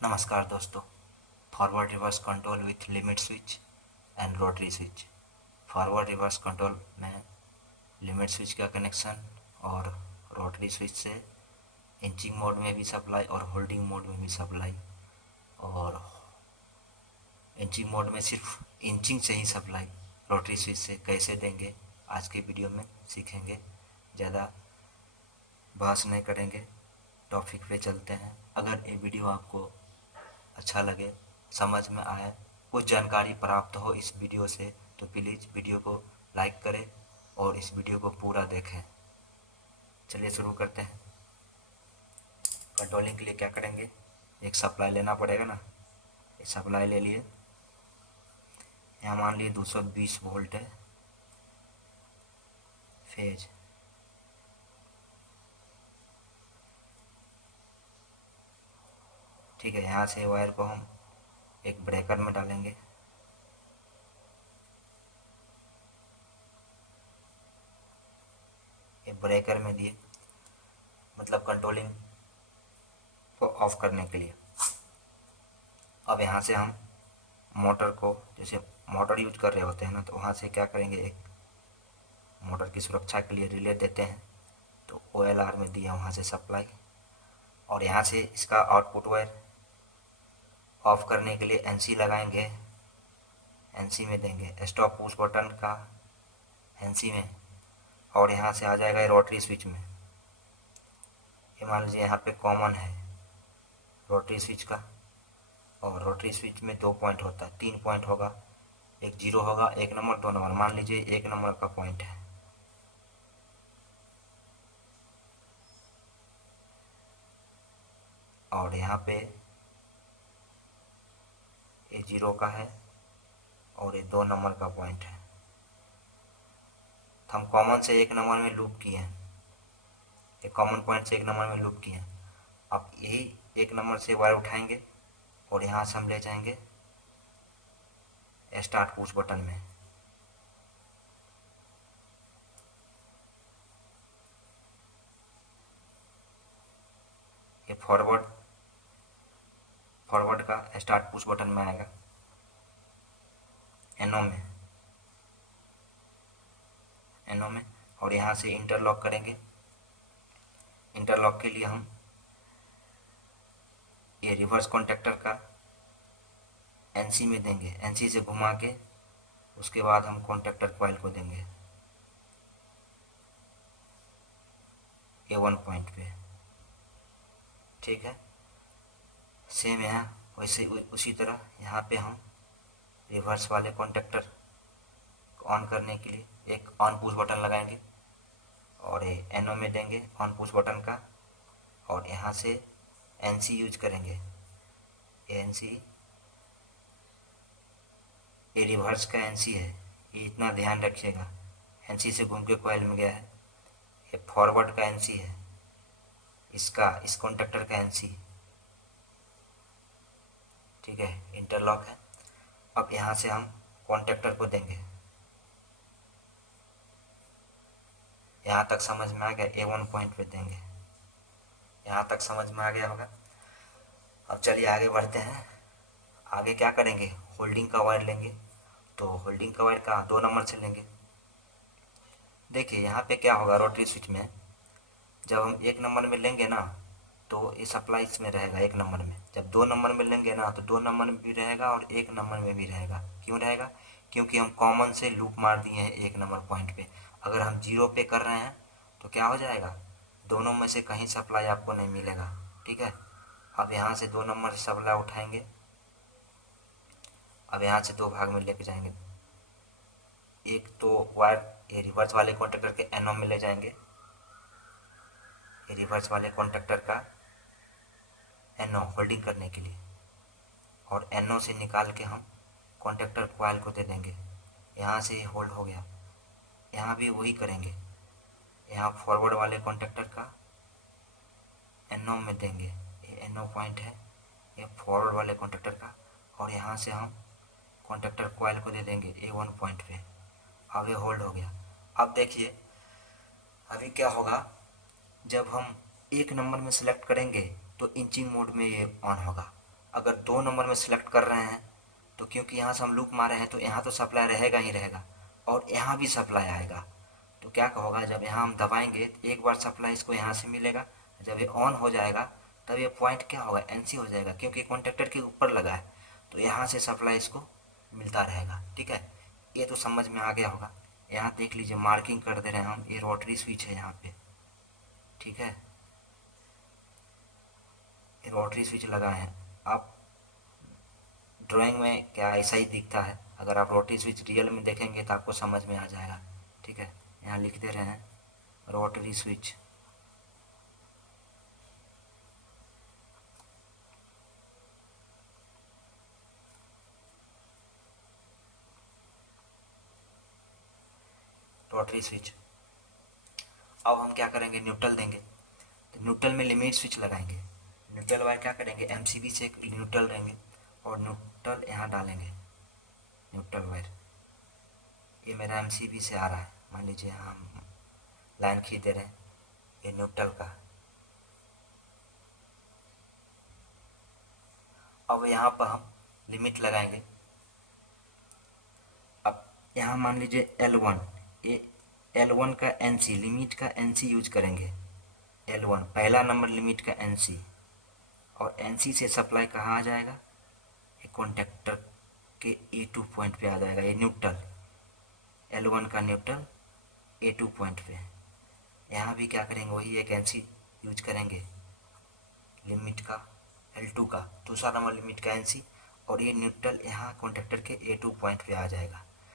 नमस्कार दोस्तों। Forward reverse control with limit switch and rotary switch. Forward reverse control में limit switch का connection और रोटरी स्विच से इंचिंग मोड में भी सप्लाई और होल्डिंग मोड में भी सप्लाई, और इंचिंग मोड में सिर्फ इंचिंग से ही सप्लाई रोटरी स्विच से कैसे देंगे आज के वीडियो में सीखेंगे। ज़्यादा बहस नहीं करेंगे, टॉपिक पे चलते हैं। अगर ये वीडियो आपको अच्छा लगे, समझ में आए, कुछ जानकारी प्राप्त हो इस वीडियो से, तो प्लीज़ वीडियो को लाइक करें और इस वीडियो को पूरा देखें। चलिए शुरू करते हैं। कंट्रोलिंग के लिए क्या करेंगे, एक सप्लाई लेना पड़ेगा ना। एक सप्लाई ले लिए, यहाँ मान लिए 220 वोल्ट है फेज। ठीक है, यहाँ से वायर को हम एक ब्रेकर में डालेंगे। एक ब्रेकर में दिए, मतलब कंट्रोलिंग को ऑफ करने के लिए। अब यहाँ से हम मोटर को, जैसे मोटर यूज कर रहे होते हैं ना, तो वहाँ से क्या करेंगे, एक मोटर की सुरक्षा के लिए रिले देते हैं, तो OLR में दिया वहाँ से सप्लाई, और यहाँ से इसका आउटपुट वायर ऑफ करने के लिए NC लगाएंगे। NC में देंगे स्टॉप पुश बटन का NC में, और यहाँ से आ जाएगा रोटरी स्विच में। ये मान लीजिए यहाँ पे कॉमन है रोटरी स्विच का, और रोटरी स्विच में 2 पॉइंट होता है, 3 पॉइंट होगा, एक जीरो होगा, 1 नंबर 2 नंबर। मान लीजिए 1 नंबर का पॉइंट है, और यहाँ पे ये जीरो का है और ये 2 नंबर का पॉइंट है। तो हम कॉमन से 1 नंबर में लूप किए हैं, ये कॉमन पॉइंट से 1 नंबर में लूप किए हैं। अब यही 1 नंबर से वायर उठाएंगे और यहाँ से हम ले जाएंगे स्टार्ट पुश बटन में। ये फॉरवर्ड का स्टार्ट पुश बटन में आएगा, एनो में, और यहाँ से इंटरलॉक करेंगे। इंटरलॉक के लिए हम ये रिवर्स कॉन्टैक्टर का NC में देंगे, NC से घुमा के उसके बाद हम कॉन्टैक्टर कॉइल को देंगे A1 पॉइंट पे। ठीक है, सेम यहाँ वैसे उसी तरह यहाँ पे हम रिवर्स वाले कॉन्टैक्टर को ऑन करने के लिए एक ऑन पुश बटन लगाएंगे, और ये NO में देंगे ऑन पुश बटन का, और यहाँ से NC यूज करेंगे। NC ये रिवर्स का NC है, ये इतना ध्यान रखिएगा। NC से घूम के कॉइल में गया है। ये फॉरवर्ड का NC है, इसका इस कॉन्टैक्टर का NC। ठीक है, इंटरलॉक है। अब यहाँ से हम कॉन्टैक्टर को देंगे। यहाँ तक समझ में आ गया, A1 पॉइंट पे देंगे। यहाँ तक समझ में आ गया होगा। अब चलिए आगे बढ़ते हैं। आगे क्या करेंगे, होल्डिंग का वायर लेंगे। तो होल्डिंग का वायर का 2 नंबर से लेंगे। देखिए यहाँ पे क्या होगा, रोटरी स्विच में जब हम 1 नंबर में लेंगे ना, तो ये सप्लाई इसमें रहेगा 1 नंबर में। जब 2 नंबर में लेंगे ना, तो 2 नंबर में भी रहेगा और 1 नंबर में भी रहेगा। क्यों रहेगा, क्योंकि हम कॉमन से लूप मार दिए हैं 1 नंबर पॉइंट पे। अगर हम 0 पे कर रहे हैं तो क्या हो जाएगा, दोनों में से कहीं सप्लाई आपको नहीं मिलेगा। ठीक है, अब यहाँ से 2 नंबर से सप्लाई उठाएंगे। अब यहाँ से 2 भाग में लेके जाएंगे। एक तो वायर ये रिवर्स वाले कॉन्टैक्टर के NO में ले जाएंगे, ये रिवर्स वाले कॉन्टैक्टर का NO होल्डिंग करने के लिए, और NO से निकाल के हम कॉन्टैक्टर कॉइल को दे देंगे। यहाँ से होल्ड हो गया। यहाँ भी वही करेंगे, यहाँ फॉरवर्ड वाले कॉन्टैक्टर का NO में देंगे, ये NO पॉइंट है, ये फॉरवर्ड वाले कॉन्टैक्टर का, और यहाँ से हम कॉन्टैक्टर कॉइल को दे देंगे A1 पॉइंट पे। अब ये होल्ड हो गया। अब देखिए अभी क्या होगा, जब हम 1 नंबर में सिलेक्ट करेंगे तो इंचिंग मोड में ये ऑन होगा, अगर 2 नंबर में सिलेक्ट कर रहे हैं तो क्योंकि यहाँ से हम लूप मारे हैं तो यहाँ तो सप्लाई रहेगा ही रहेगा और यहाँ भी सप्लाई आएगा। तो क्या होगा, जब यहाँ हम दबाएंगे तो एक बार सप्लाई इसको यहाँ से मिलेगा, जब ये ऑन हो जाएगा तब ये पॉइंट क्या होगा, एनसी हो जाएगा, क्योंकि कॉन्टेक्टर के ऊपर लगा है तो यहाँ से सप्लाई इसको मिलता रहेगा। ठीक है, ये तो समझ में आ गया होगा। यहाँ देख लीजिए मार्किंग कर दे रहे हैं हम, ये रोटरी स्विच है यहाँ पे। ठीक है, ये रोटरी स्विच लगा है। आप ड्राइंग में क्या ऐसा ही दिखता है, अगर आप रोटरी स्विच रियल में देखेंगे तो आपको समझ में आ जाएगा। ठीक है, यहाँ लिख दे रहे हैं रोटरी स्विच। Rotary switch. अब हम क्या करेंगे, न्यूट्रल देंगे। तो न्यूट्रल में लिमिट स्विच लगाएंगे। न्यूट्रल वायर क्या करेंगे, एमसीबी से एक न्यूट्रल देंगे और न्यूट्रल यहाँ डालेंगे। न्यूट्रल वायर ये मेरा एमसीबी से आ रहा है, मान लीजिए हम लाइन खींच दे रहे हैं, ये न्यूट्रल का। अब यहाँ पर हम लिमिट लगाएंगे। अब यहाँ मान लीजिए L1, ये L1 का NC, लिमिट का NC यूज करेंगे। L1 पहला नंबर लिमिट का NC, और NC से सप्लाई कहाँ आ जाएगा, ये कॉन्टेक्टर के A2 पॉइंट पे आ जाएगा। ये न्यूट्रल, L1 का न्यूट्रल A2 पॉइंट पे। यहाँ भी क्या करेंगे, वही एक NC यूज करेंगे लिमिट का, L2 का दूसरा नंबर लिमिट का NC, और ये न्यूट्रल यहाँ कॉन्टेक्टर के A2 पॉइंट पे आ जाएगा।